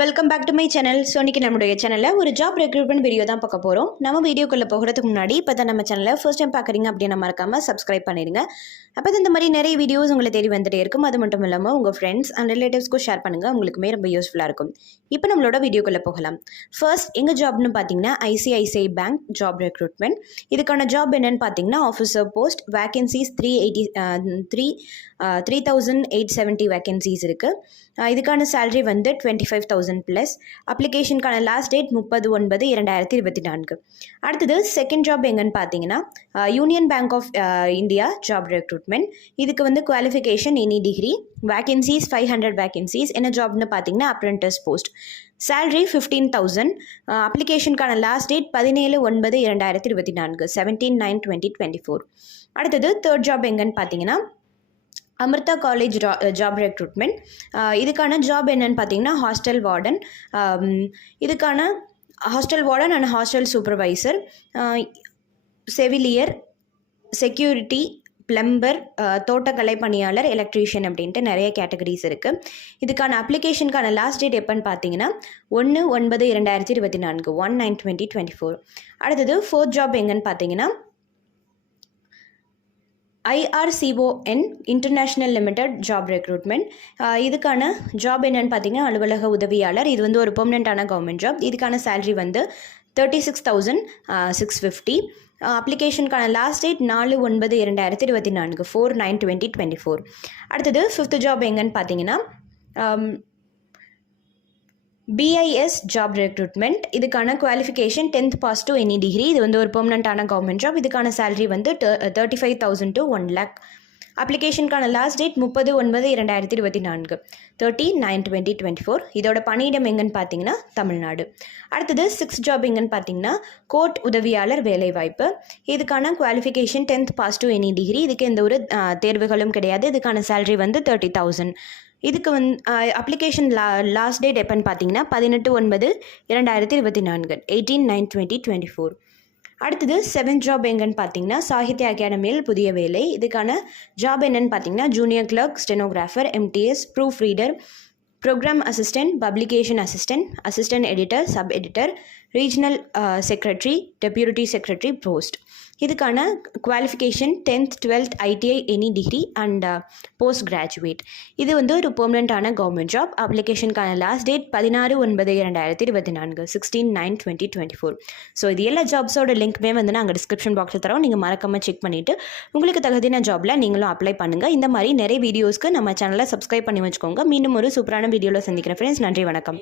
Welcome back to my channel. So இன்றைக்கி நம்மளுடைய சேனலில் ஒரு ஜாப் ரெக்ரூட்மெண்ட் வீடியோ தான் பார்க்க போகிறோம். நம்ம வீடியோக்குள்ளே போகிறதுக்கு முன்னாடி இப்போ தான் நம்ம சேனலில் ஃபர்ஸ்ட் டைம் பார்க்குறீங்க அப்படின்னு மறக்காமல் சப்ஸ்கிரைப் பண்ணிடுங்க. அப்போ இந்த மாதிரி நிறைய வீடியோஸ் உங்களை தேடி வந்துட்டே இருக்கும். அது மட்டும் இல்லாமல் உங்கள் ஃப்ரெண்ட்ஸ் அண்ட் ரிலேட்டிவ்ஸ்க்கும் ஷேர் பண்ணுங்கள், உங்களுக்குமே ரொம்ப யூஸ்ஃபுல்லாக இருக்கும். இப்போ நம்மளோட வீடியோக்குள்ளே போகலாம். ஃபர்ஸ்ட் எங்கள் ஜாப்னு பார்த்தீங்கன்னா ஐசிஐசிஐ பேங்க் ஜாப் ரெக்ரூட்மெண்ட். இதுக்கான ஜாப் என்னென்னு பார்த்தீங்கன்னா ஆஃபீஸர் போஸ்ட் வேகன்சிஸ் 3,870 வேகன்சிஸ் இருக்குது. இதுக்கான சேலரி வந்து 25,000 ப்ளஸ். அப்ளிகேஷனுக்கான last date 30/9/2024. அடுத்தது செகண்ட் ஜாப் எங்கன்னு பார்த்தீங்கன்னா union bank of India job recruitment. இதுக்கு வந்து qualification any degree. Vacancies 500 vacancies. என்ன ஜாப்னு பார்த்தீங்கன்னா அப்ரெண்டிஸ் போஸ்ட். சேலரி 15,000. அப்ளிகேஷனுக்கான லாஸ்ட் டேட் 17/9/2024, 17/9/2024. அடுத்தது தேர்ட் ஜாப் எங்கன்னு பார்த்தீங்கன்னா அமிர்தா காலேஜ் ஜாப் ரெக்ரூட்மெண்ட். இதுக்கான ஜாப் என்னன்னு பார்த்தீங்கன்னா ஹாஸ்டல் வார்டன். இதுக்கான hostel warden and hostel supervisor, செவிலியர், செக்யூரிட்டி, பிளம்பர், தோட்டக்கலை பணியாளர், எலக்ட்ரீஷியன் அப்படின்ட்டு நிறைய கேட்டகரிஸ் இருக்குது. இதுக்கான அப்ளிகேஷனுக்கான லாஸ்ட் டேட் எப்போன்னு பார்த்தீங்கன்னா 1/9/2024, 1/9/2024. அடுத்தது ஃபோர்த் ஜாப் எங்கன்னு பார்த்தீங்கன்னா IRCON international limited job recruitment. இதுக்கான ஜாப் என்னென்னு பார்த்தீங்கன்னா அலுவலக உதவியாளர். இது வந்து ஒரு பெர்மனெண்ட்டான கவர்மெண்ட் ஜாப். இதுக்கான சேலரி வந்து 36,650. அப்ளிகேஷனுக்கான லாஸ்ட் டேட் 4/9/2024, 4/9/2024. அடுத்தது ஃபிஃப்த் ஜாப் எங்கன்னு பார்த்தீங்கன்னா BIS ஜாப் ரெக்ரூட்மெண்ட். இதுக்கான qualification 10th pass to any degree. இது வந்து ஒரு பெர்மனெண்ட்டான கவர்மெண்ட் ஜாப். இதுக்கான சேலரி வந்து 35,000 to 1 lakh. அப்ளிகேஷனுக்கான லாஸ்ட் டேட் 30/9/2024, 30/9/2024. இதோட பணியிடம் எங்கன்னு பார்த்தீங்கன்னா தமிழ்நாடு. அடுத்தது சிக்ஸ்த் ஜாப் எங்கன்னு பார்த்தீங்கன்னா கோர்ட் உதவியாளர் வேலைவாய்ப்பு. இதுக்கான qualification 10th pass to any degree. இதுக்கு எந்த ஒரு தேர்வுகளும் கிடையாது. இதுக்கான சேலரி வந்து 30,000. இதுக்கு அப்ளிகேஷன் லாஸ்ட் டேட் எப்போன்னு பார்த்தீங்கன்னா 18/9/2024, 18/9/2024. அடுத்தது செவன்த் ஜாப் எங்கன்னு பார்த்தீங்கன்னா சாகித்ய அகாடமியில் புதிய வேலை. இதுக்கான ஜாப் என்னன்னு பார்த்தீங்கன்னா junior clerk, stenographer, MTS, proof reader, program assistant, publication assistant, assistant editor, sub editor, regional secretary, deputy secretary post. இதுக்கான qualification 10th 12th ITI any degree and post graduate. இது வந்து ஒரு பெர்மனெண்ட்டான கவர்மெண்ட் ஜாப். அப்ளிகேஷனுக்கான last date 16/9/2024, 16/9/2024. So இது எல்லா ஜாப்ஸோட லிங்க்குமே வந்து நாங்கள் டிஸ்கிரிப்ஷன் பாக்ஸில் தரோம். நீங்கள் மறக்காமல் செக் பண்ணிவிட்டு உங்களுக்கு தகுதியான ஜாபில் நீங்களும் அப்ளை பண்ணுங்கள். இந்த மாதிரி நிறைய வீடியோஸ்க்கு நம்ம சேனலை சப்ஸ்கிரைப் பண்ணி வச்சுக்கோங்க. மீண்டும் ஒரு சூப்பரான வீடியோவில் சந்திக்கிறேன் ஃப்ரெண்ட்ஸ். நன்றி, வணக்கம்.